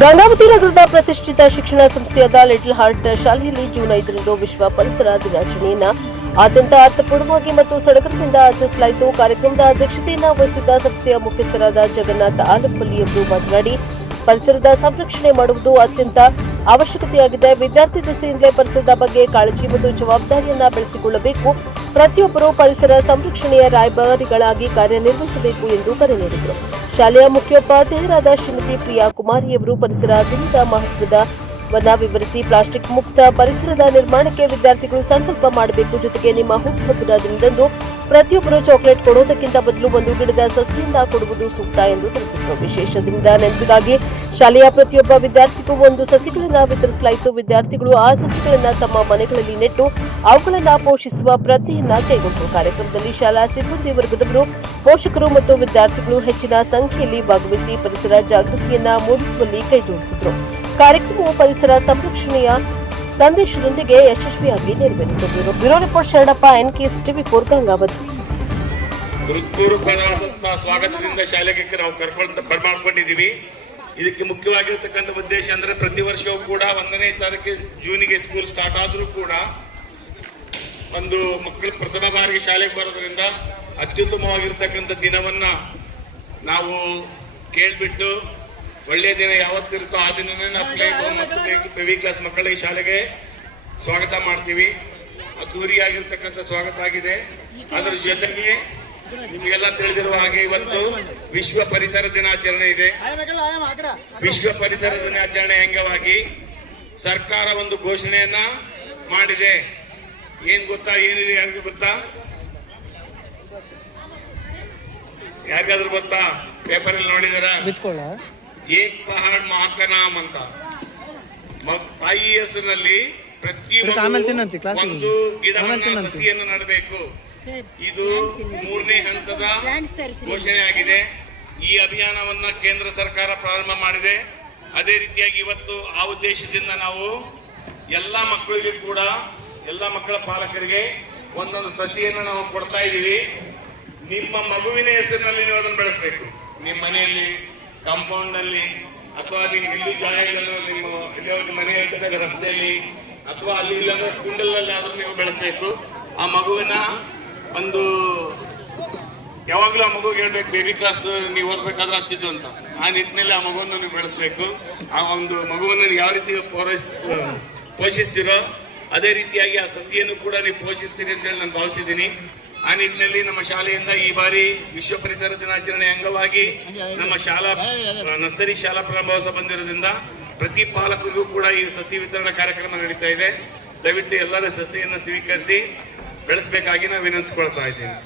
ಗಂಗಾವತಿ ನಗರದ ಪ್ರತಿಷ್ಠಿತ ಶಿಕ್ಷಣ ಸಂಸ್ಥೆಯಾದ ಲಿಟಲ್ ಹಾರ್ಟ್ ಶಾಲೆಯಲ್ಲಿ ಜೂನ್ 5ರಂದು ವಿಶ್ವ ಪರಿಸರ ದಿನಾಚರಣೆಯನ್ನು ಅತ್ಯಂತ ಅರ್ಥಪೂರ್ಣವಾಗಿ ಮತ್ತು ಸಡಗರದಿಂದ ಆಚರಿಸಲಾಯಿತು. ಕಾರ್ಯಕ್ರಮದ ಅಧ್ಯಕ್ಷತೆಯನ್ನು ವಹಿಸಿದ್ದ ಸಂಸ್ಥೆಯ ಮುಖ್ಯಸ್ಥರಾದ ಜಗನ್ನಾಥ ಆಲಂಪಲ್ಲಿ ಅವರು ಮಾತನಾಡಿ, ಪರಿಸರದ ಸಂರಕ್ಷಣೆ ಮಾಡುವುದು ಅತ್ಯಂತ ಅವಶ್ಯಕತೆಯಾಗಿದೆ. ವಿದ್ಯಾರ್ಥಿ ದೆಸೆಯಿಂದಲೇ ಪರಿಸರದ ಬಗ್ಗೆ ಕಾಳಜಿ ಮತ್ತು ಜವಾಬ್ದಾರಿಯನ್ನು ಬೆಳೆಸಿಕೊಳ್ಳಬೇಕು. ಪ್ರತಿಯೊಬ್ಬರೂ ಪರಿಸರ ಸಂರಕ್ಷಣೆಯ ರಾಯಭಾರಿಗಳಾಗಿ ಕಾರ್ಯನಿರ್ವಹಿಸಬೇಕು ಎಂದು ಕರೆ ನೀಡಿದರು. ಶಾಲೆಯ ಮುಖ್ಯೋಪಾಧ್ಯಾಯರಾದ ಶ್ರೀಮತಿ ಪ್ರಿಯಾ ಕುಮಾರಿಯವರು ಪರಿಸರ ದಿನದ ಮಹತ್ವವನ್ನು ವಿವರಿಸಿ, ಪ್ಲಾಸ್ಟಿಕ್ ಮುಕ್ತ ಪರಿಸರದ ನಿರ್ಮಾಣಕ್ಕೆ ವಿದ್ಯಾರ್ಥಿಗಳು ಸಂಕಲ್ಪ ಮಾಡಬೇಕು. ಜೊತೆಗೆ ನಿಮ್ಮ ಹುಟ್ಟುಹಬ್ಬದ ದಿನದಂದು ಪ್ರತಿಯೊಬ್ಬರು ಚಾಕೊಲೇಟ್ ಕೊಡುವುದಕ್ಕಿಂತ ಬದಲು ಒಂದು ಗಿಡದ ಸಸಿಯನ್ನ ಕೊಡುವುದು ಸೂಕ್ತ ಎಂದು ತಿಳಿಸಿದರು. ವಿಶೇಷ ದಿನದ ನೆನಪಿಗಾಗಿ ಶಾಲೆಯ ಪ್ರತಿಯೊಬ್ಬ ವಿದ್ಯಾರ್ಥಿಗೂ ಒಂದು ಸಸಿಗಳನ್ನು ವಿತರಿಸಲಾಯಿತು. ವಿದ್ಯಾರ್ಥಿಗಳು ಆ ಸಸಿಗಳನ್ನು ತಮ್ಮ ಮನೆಗಳಲ್ಲಿ ನೆಟ್ಟು ಅವುಗಳನ್ನು ಪೋಷಿಸುವ ಪ್ರತಿಯನ್ನ ಕೈಗೊಂಡರು. ಕಾರ್ಯಕ್ರಮದಲ್ಲಿ ಶಾಲಾ ಸಿಬ್ಬಂದಿ ವರ್ಗದವರು, ಪೋಷಕರು ಮತ್ತು ವಿದ್ಯಾರ್ಥಿಗಳು ಹೆಚ್ಚಿನ ಸಂಖ್ಯೆಯಲ್ಲಿ ಭಾಗವಹಿಸಿ ಪರಿಸರ ಜಾಗೃತಿಯನ್ನ ಮೂಡಿಸುವಲ್ಲಿ ಕೈಜೋಡಿಸಿದರು. ಕಾರ್ಯಕ್ರಮವು ಪರಿಸರ ಸಂರಕ್ಷಣೆಯ ಸಂದೇಶದೊಂದಿಗೆ ಯಶಸ್ವಿಯಾಗಿ ನೆರವೇರಿತು. Bureau report Sharanappa, NKS TV4 Gangavathi. ಸ್ವಾಗತದಿಂದ ಶಾಲೆಗೆ ನಾವು ಬರ್ಮಾಡ್ಕೊಂಡಿದ್ದೀವಿ. ಇದಕ್ಕೆ ಮುಖ್ಯವಾಗಿರ್ತಕ್ಕಂಥ ಉದ್ದೇಶ ಅಂದ್ರೆ ಪ್ರತಿ ವರ್ಷವೂ ಕೂಡ 1ನೇ ತಾರೀಕು ಜೂನಿಗೆ ಸ್ಕೂಲ್ ಸ್ಟಾರ್ಟ್ ಆದ್ರೂ ಕೂಡ ಒಂದು ಮಕ್ಕಳು ಪ್ರಥಮ ಬಾರಿಗೆ ಶಾಲೆಗೆ ಬರೋದ್ರಿಂದ ಅತ್ಯುತ್ತಮವಾಗಿರ್ತಕ್ಕಂಥ ದಿನವನ್ನ ನಾವು ಕೇಳ್ಬಿಟ್ಟು ಒಳ್ಳೆಯ ದಿನ ಯಾವತ್ತಿರುತ್ತೋ ಆ ದಿನನೇ ನಾವು ಪ್ಲೇ ಮತ್ತು PV ಕ್ಲಾಸ್ ಮಕ್ಕಳಿಗೆ ಶಾಲೆಗೆ ಸ್ವಾಗತ ಮಾಡ್ತೀವಿ. ಅದ್ದೂರಿಯಾಗಿರ್ತಕ್ಕಂಥ ಸ್ವಾಗತ ಆಗಿದೆ. ಅದರ ಜೊತೆಗೆ ನಿಮಗೆಲ್ಲ ತಿಳಿದಿರುವ ಹಾಗೆ ಇವತ್ತು ವಿಶ್ವ ಪರಿಸರ ದಿನಾಚರಣೆ ಇದೆ. ವಿಶ್ವ ಪರಿಸರ ದಿನಾಚರಣೆ ಅಂಗವಾಗಿ ಸರ್ಕಾರ ಒಂದು ಘೋಷಣೆಯನ್ನ ಮಾಡಿದೆ. ಏನ್ ಗೊತ್ತಾ? ಏನಿದೆ ಯಾರಿಗೂ ಗೊತ್ತಾ? ಯಾರಿಗಾದ್ರೂ ಗೊತ್ತಾ? ಪೇಪರ್ ಅಲ್ಲಿ ನೋಡಿದಾರ? ಏಕ್ ಪಹಾಡ್ ಮಹಾಕ ನಾಮ್ ಅಂತ ತಾಯಿ ಹೆಸರಿನಲ್ಲಿ ಪ್ರತಿ ಒಂದು ಗಿಡವನ್ನ ಸಸಿಯನ್ನು ನೆಡಬೇಕು. ಇದು 3ನೇ ಹಂತದ ಘೋಷಣೆ ಆಗಿದೆ. ಈ ಅಭಿಯಾನವನ್ನ ಕೇಂದ್ರ ಸರ್ಕಾರ ಪ್ರಾರಂಭ ಮಾಡಿದೆ. ಅದೇ ರೀತಿಯಾಗಿ ಇವತ್ತು ಆ ಉದ್ದೇಶದಿಂದ ನಾವು ಎಲ್ಲ ಮಕ್ಕಳಿಗೂ ಕೂಡ, ಎಲ್ಲ ಮಕ್ಕಳ ಪಾಲಕರಿಗೆ ಒಂದೊಂದು ಸಸಿಯನ್ನು ನಾವು ಕೊಡ್ತಾ ಇದ್ದೀವಿ. ನಿಮ್ಮ ಮಗುವಿನ ಹೆಸರಿನಲ್ಲಿ ನೀವು ಅದನ್ನು ಬೆಳೆಸಬೇಕು. ನಿಮ್ಮ ಮನೆಯಲ್ಲಿ, ಕಾಂಪೌಂಡ್ ನಲ್ಲಿ, ಅಥವಾ ನೀವು ಇಲ್ಲೂ ಜಾಗಗಳನ್ನು ನಿಮ್ಮ ಮನೆ ಇರ್ತಕ್ಕಂಥ ರಸ್ತೆಯಲ್ಲಿ ಅಥವಾ ಅಲ್ಲಿ ಇಲ್ಲಾಂದ್ರೆ ಕುಂಡಲಲ್ಲಿ ಆದ್ರೂ ನೀವು ಬೆಳೆಸಬೇಕು. ಆ ಮಗುವಿನ ಒಂದು ಯಾವಾಗಲೂ ಆ ಮಗುಗೆ ಹೇಳ್ಬೇಕು, ಬೇಬಿ ಕ್ಲಾಸ್ ನೀವು ಓದ್ಬೇಕಾದ್ರೆ ಹಚ್ಚಿದ್ದು ಅಂತ. ಆ ನಿಟ್ಟಿನಲ್ಲಿ ಆ ಮಗುವನ್ನು ನೀವು ಬೆಳೆಸಬೇಕು. ಆ ಒಂದು ಮಗುವನ್ನು ಯಾವ ರೀತಿ ಪೋಷಿಸ್ತೀರೋ ಅದೇ ರೀತಿಯಾಗಿ ಆ ಸಸಿಯನ್ನು ಕೂಡ ನೀವು ಪೋಷಿಸ್ತೀರಿ ಅಂತೇಳಿ ನಾನು ಭಾವಿಸಿದ್ದೀನಿ. ಆ ನಿಟ್ಟಿನಲ್ಲಿ ನಮ್ಮ ಶಾಲೆಯಿಂದ ಈ ಬಾರಿ ವಿಶ್ವ ಪರಿಸರ ದಿನಾಚರಣೆ ಅಂಗವಾಗಿ ನಮ್ಮ ಶಾಲಾ ನರ್ಸರಿ ಶಾಲಾ ಪ್ರಾರಂಭೋತ್ಸವ ಬಂದಿರೋದ್ರಿಂದ ಪ್ರತಿ ಪಾಲಕರಿಗೂ ಕೂಡ ಈ ಸಸಿ ವಿತರಣಾ ಕಾರ್ಯಕ್ರಮ ನಡೀತಾ ಇದೆ. ದಯವಿಟ್ಟು ಎಲ್ಲರೂ ಸಸಿಯನ್ನು ಸ್ವೀಕರಿಸಿ ಬೆಳೆಸಬೇಕಾಗಿ ನಾವು ವಿನಂತಿಸ್ಕೊಳ್ತಾ ಇದ್ದೀನಿ.